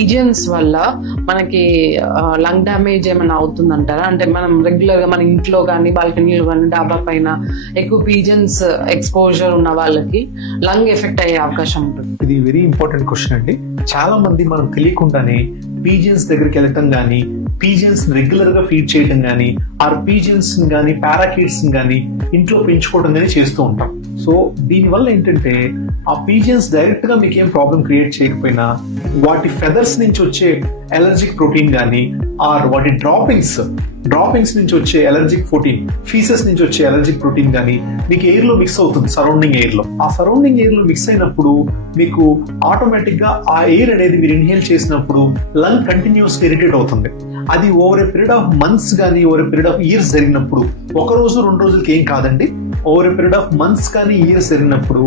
Pigeons వల్ల మనకి lung damage ఏమైనా అవుతుందంటారా? అంటే మనం రెగ్యులర్ గా మన ఇంట్లో కానీ బాల్కనీలో కానీ డాబా పైన ఎక్కువ పీజియన్స్ ఎక్స్పోజర్ ఉన్న వాళ్ళకి లంగ్ ఎఫెక్ట్ అయ్యే అవకాశం ఉంటుంది. ఇది వెరీ ఇంపార్టెంట్ క్వశ్చన్ అండి. చాలా మంది మనం తెలియకుండానే పీజియన్స్ దగ్గరికి వెళ్ళటం కానీ, పీజియన్స్ రెగ్యులర్ గా ఫీడ్ చేయడం కానీ, ఆర్ పీజియన్స్ కానీ పారాకీట్స్ కానీ ఇంట్లో పెంచుకోవడం కానీ చేస్తూ ఉంటాం. సో దీనివల్ల ఏంటంటే ఆ పీజియన్స్ డైరెక్ట్ గా మీకు ఏం ప్రాబ్లం క్రియేట్ చేయకపోయినా వాటి ఫెదర్స్ నుంచి వచ్చే ఎలర్జిక్ ప్రోటీన్ కానీ, ఆర్ వాటి డ్రాపింగ్స్ నుంచి వచ్చే ఎలర్జిక్ ప్రోటీన్, ఫీసెస్ నుంచి వచ్చే ఎలర్జిక్ ప్రోటీన్ కానీ మీకు ఎయిర్ లో మిక్స్ అవుతుంది. సరౌండింగ్ ఎయిర్ లో మిక్స్ అయినప్పుడు మీకు ఆటోమేటిక్ గా ఆ ఎయిర్ అనేది మీరు ఇన్హేల్ చేసినప్పుడు లంగ్ కంటిన్యూస్ ఇరిటేట్ అవుతుంది. అది over a period of months కానీ over a period of years జరిగినప్పుడు, ఒక రోజు 2 రోజులకి ఏం కాదండి, over a period of months కానీ ఇయర్స్ జరిగినప్పుడు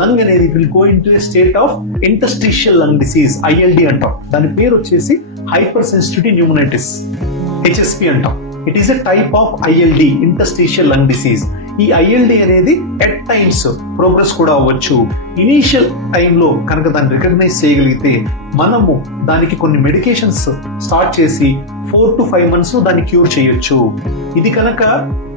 లంగ్ అనేది will go into a state of interstitial lung disease, ILD అంటాం. దాని పేరు వచ్చేసి హైపర్ సెన్సిటివిటీ న్యూమోనైటిస్, HSP అంటాం. It is a type of ILD, interstitial lung disease. ఈ ILD అనేది ఎట్ టైమ్స్ ప్రోగ్రెస్ కూడా అవ్వచ్చు. ఇనీషియల్ టైంలో కనుక దాన్ని రికగ్నైజ్ చేయగలిగితే మనము దానికి కొన్ని మెడికేషన్స్ స్టార్ట్ చేసి 4 to 5 months దాన్ని క్యూర్ చేయొచ్చు. ఇది కనుక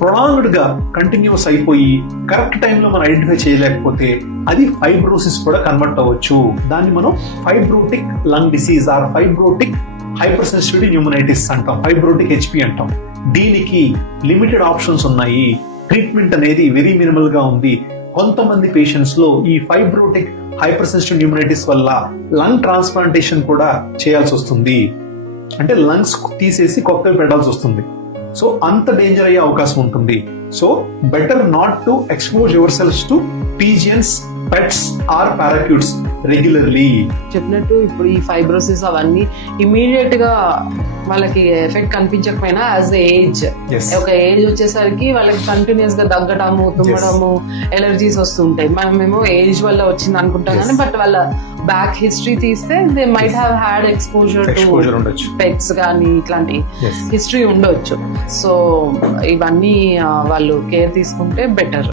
ప్రొలాంగ్డ్ గా కంటిన్యూస్ అయిపోయి కరెక్ట్ టైంలో మనం ఐడెంటిఫై చేయలేకపోతే అది ఫైబ్రోసిస్ కూడా కన్వర్ట్ అవ్వచ్చు. దాన్ని మనం fibrotic lung disease are fibrotic hyper sensitivity pneumonitis అంటాం, ఫైబ్రోటిక్ HP అంటాం. దీనికి లిమిటెడ్ ఆప్షన్స్ ఉన్నాయి. ట్రీట్మెంట్ అనేది వెరీ మినిమల్ గా ఉంది. కొంతమంది పేషెంట్స్ లో ఈ ఫైబ్రోటిక్ హైపర్ సెన్సిటివ్ న్యూమోనైటిస్ వల్ల లంగ్ ట్రాన్స్ప్లాంటేషన్ కూడా చేయాల్సి వస్తుంది. అంటే లంగ్స్ తీసేసి కొత్తవి పెట్టాల్సి వస్తుంది. సో అంత డేంజర్ అయ్యే అవకాశం ఉంటుంది. So better not to expose your selfs to pigeons, pets or parakeets regularly. చెప్పినట్టు ఇప్పుడు ఈ ఫైబ్రోసిస్ అవన్నీ ఇమీడియట్ గా వాళ్ళకి ఎఫెక్ట్ కనిపించకపోయినా యాజ్ ఏజ్, ఒక ఏజ్ వచ్చేసరికి వాళ్ళకి కంటిన్యూస్ గా దగ్గడము, తుమ్మడము, ఎలర్జీస్ వస్తుంటాయి. మనమేమో ఏజ్ వల్ల వచ్చింది అనుకుంటాం కానీ బట్ వాళ్ళ బ్యాక్ హిస్టరీ తీస్తే they might have had exposure to pets కానీ ఇట్లాంటి హిస్టరీ ఉండొచ్చు. సో ఇవన్నీ వాళ్ళు కేర్ తీసుకుంటే బెటర్.